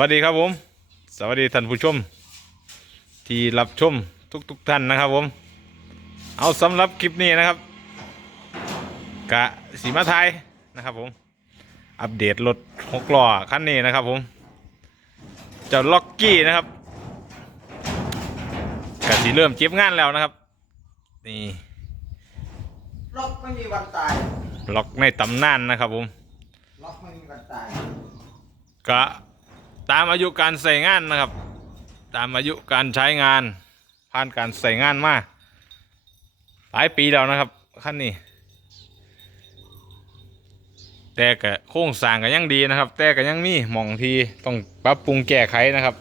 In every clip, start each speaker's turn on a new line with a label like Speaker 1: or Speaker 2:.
Speaker 1: วัสดีครับผม สวัสดีท่านผู้ชม ที่รับชมทุกๆทท่านนะครับผม เอาสำหรับคลิปนี้นะครับ กะสีมาไทยนะครับผม อัปเดตรถหกล้อคันนี้นะครับผมเจ้าล็อกกี้นะครับกะสีเริ่มเจ็บงานแล้วนะครับ นี่
Speaker 2: ล็อกไม่มีวันตาย
Speaker 1: ล็อกในตำนานนะครับผม
Speaker 2: ล็อกไม่มีวันตาย
Speaker 1: ก็ ตามอายุการใส่งานนะครับ ตามอายุการใช้งาน ผ่านการใส่งานมาหลายปีแล้วนะครับขั้นนี้ แต่ก็โครงสร้างก็ยังดีนะครับ แต่ก็ยังมีหม่องที่ต้องปรับปรุงแก้ไขนะครับ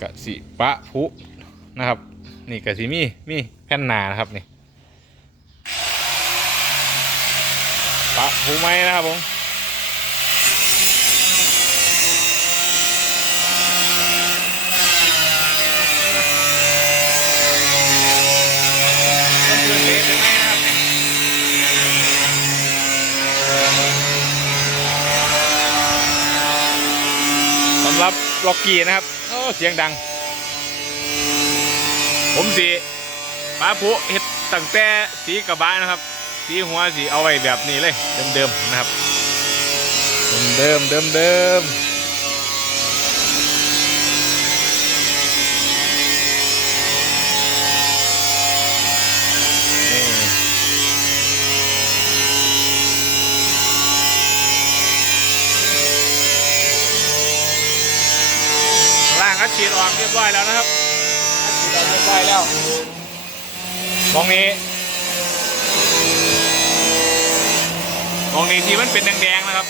Speaker 1: กสิปะพุนะครับ นี่กสิมีมีแผ่นหนานะครับนี่ปะพุไหมนะครับผม ต้นเดือนเละใช่ไหมนะครับสำหรับล็อกกี้นะครับโอ้เสียงดัง ผมสีป้าผู้เห็ดตั้งแต่สีกระบะนะครับ สีหัวสีเอาไว้แบบนี้เลย เดิมๆนะครับ เดิมๆเดิมๆนี่างอัดฉีดออกเรียบร้อยแล้วนะครับอัดฉีดออกเรียบร้อยแล้วตรงนี้ตรงนี้ที่มันเป็นแดงๆนะครับ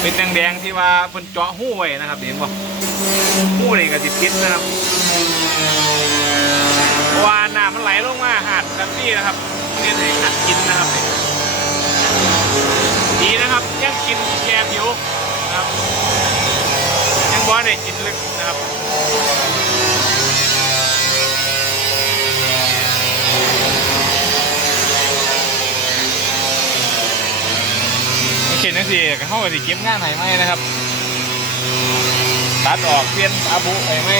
Speaker 1: เป็นแดงๆที่ว่าเพิ่นเจาะหู้ไว้นะครับเห็นป่หู้นี่ก็ติดติดนะครับเพราะว่าน้ำมันไหลลงมาหาดกันนี่นะครับเรียนให้หัดกินนะครับดีนะครับยังกินแกมอยู่นะครับยังบอได้กินลึก นะครับเขียนนั่นสิเขาก็สิเก็บงานไหนไหมนะครับ ตัดออกเปลี่ยนอาบุไหนไหม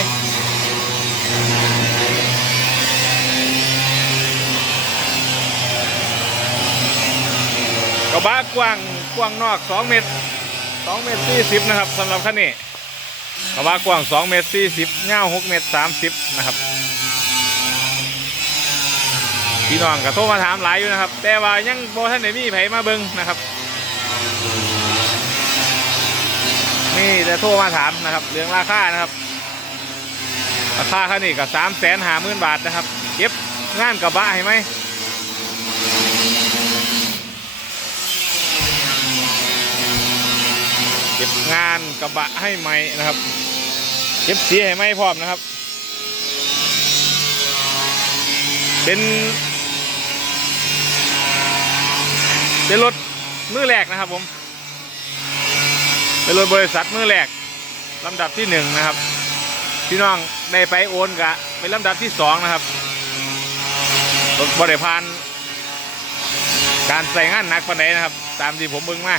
Speaker 1: กระบะกว้างกว้างนอก 2 เมตร 2 เมตร 40 นะครับสำหรับคันนี้กระบะกว้าง 2 เมตร 40ยาว6เมตร 30 นะครับพี่น้องก็โทรมาถามหลายอยู่นะครับ แต่ว่ายังโบท่านไหนมีไผมาเบิ่งนะครับ นี่จะโทรมาถามนะครับ เรื่องราคานะครับ ราคาคันนี้ก็สามแสนหาหมื่นบาทนะครับ เก็บงานกระบะให้ไหมเก็บงานกระบะให้ไหมนะครับ เก็บสีให้ไหมพร้อมนะครับ เป็นเป็นรถมือแรกนะครับผม เป็นรถบริษัทมือแรกลำดับที่หนึ่งนะครับพี่น้องได้ไปโอนกะเป็นลำดับที่สองนะครับรถบริพานการใส่งานหนักปันไดนะครับ ตามที่ผมเบิ่งมา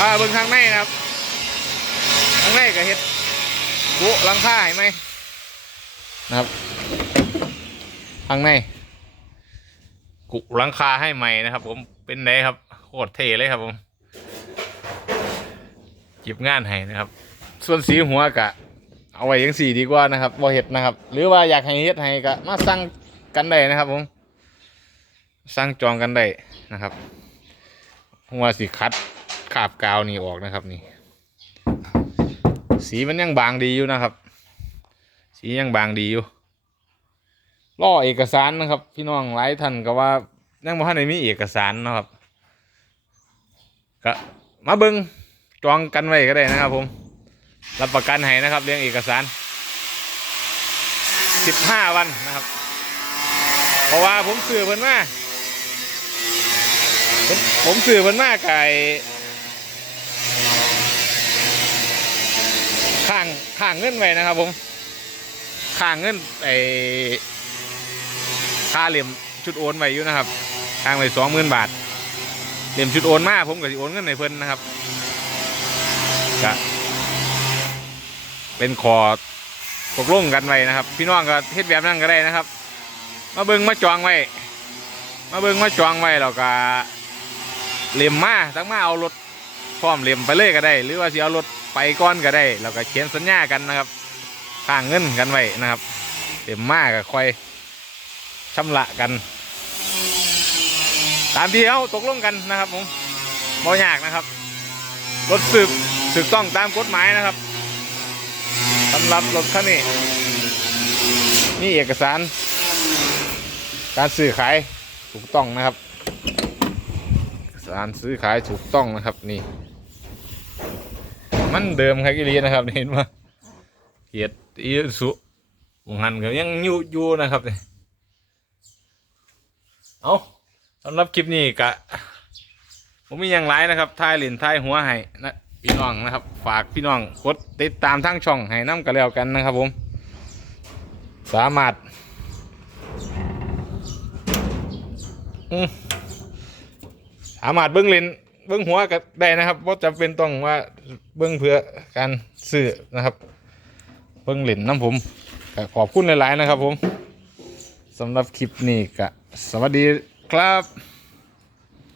Speaker 1: อ่าเบิ่งทางในนะครับทางในก็เฮ็ดบุลังค่าเห็นไหม นะครับทางในกุหลังคาให้ใหม่นะครับ ผมเป็นไงครับโคตรเท่เลยครับผมจิบงานให้นะครับ ส่วนสีหัวกะ เอาไว้ยังสีดีกว่านะครับบ่เห็ดนะครับ หรือว่าอยากให้เฮ็ดให้ก็มาสั่งกันได้นะครับ ผมสั่งจองกันได้นะครับ หัวสีคัดขาบกาวนี่ออกนะครับนี่ สีมันยังบางดีอยู่นะครับ สียังบางดีอยู่ล่อเอกสารนะครับ พี่น้องหลายท่านก็ว่ายังบ่ทันได้มีเอกสารนะครับก็มาเบิงจองกันไว้ก็ได้นะครับ ผม รับประกันให้นะครับ เรื่องเอกสาร 15 วันนะครับ เพราะว่าผมสื่อเพิ่นมาผมผมสื่อเพิ่นมาไก่ข้างข้างเงินไว้นะครับ ผม ค่างเงินไอ้ค่าเหลี่ยมชุดโอนไว้อยู่นะครับค้างไว้สองหมื่นบาทเหลี่ยมชุดโอนมาผมก็สิโอนเงินในเพิ่นนะครับก็เป็นขอตกลงกันไว้นะครับ พี่น้องก็เฮ็ดแบบนั้นก็ได้นะครับ มาเบิ่งมาจองไว้ มาเบิ่งมาจองไว้แล้วก็เหลี่ยมมาทั้งมาเอารถพร้อมเหลี่ยมไปเลยก็ได้ หรือว่าสิเอารถไปก่อนก็ได้แล้วก็เขียนสัญญากันนะครับ ข้างเงินกันไว้นะครับเหลี่ยมมาก็ค่อยชำระกัน ตามที่เขาตกลงกันนะครับผมบ่ยากนะครับ รถสืบสืบต้องตามกฎหมายนะครับสำหรับรถคันนี้นี่เอกสาร การซื้อขายถูกต้องนะครับเอกสารซื้อขายถูกต้องนะครับนี่ มันเดิมครับกิลีนะครับเห็นว่าเกียรติ อีสุวงหันก็ยังอยู่อยู่นะครับเนี่ยเอาสำหรับคลิปนี้กะผมมีอย่างไรนะครับทายหลินทายหัวให้นะพี่น้องนะครับ ฝากพี่น้องกดติดตามทั้งช่องให้น้ำกันแล้วกันนะครับผม สามารถสามารถเบิ้งเลนเบิ้งหัวก็ได้นะครับว่าะจำเป็นต้องว่าเบิ้งเพื่อการซื้อนะครับ เพิ่งเล่นน้ำผมก็ขอบคุณหลาย ๆ นะครับผมสำหรับคลิปนี้ก็สวัสดีครับ